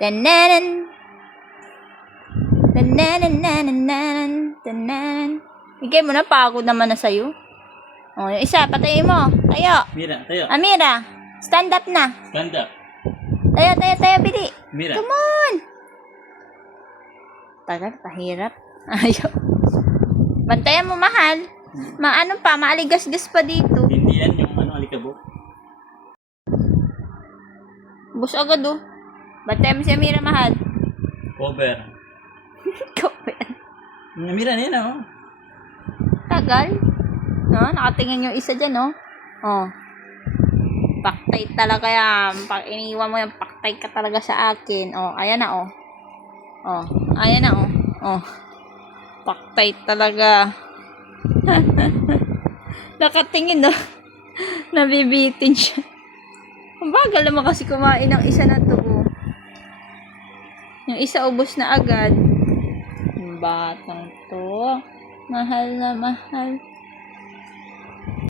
Tananan. Tananan. Bigay mo na, pagod naman na sa'yo. O, yung isa, patayin mo. Tayo. Mira, tayo. Amira, stand up na. Stand up. Tayo, bili. Mira. Come on. Tagal, pahirap. Ayaw. Bantayan mo, mahal. Ano pa, maaligas-gas pa dito. Hindi yan yung alikabok. Bus agad, oh. Bantayan mo si Amira, mahal. Cover. Cover. Mira na yan, oh. Tagal. No, nakatingin yung isa dyan, no? Oh. Paktay talaga yan. Pag iniwan mo yan, paktay ka talaga sa akin. Oh, ayan na, oh. Oh, ayan na, oh. Oh. Paktay talaga. Nakatingin, no? Nabibitin siya. Ang bagal naman kasi kumain ng isa na to, oh. Yung isa ubos na agad. Yung batang to. Mahal na mahal.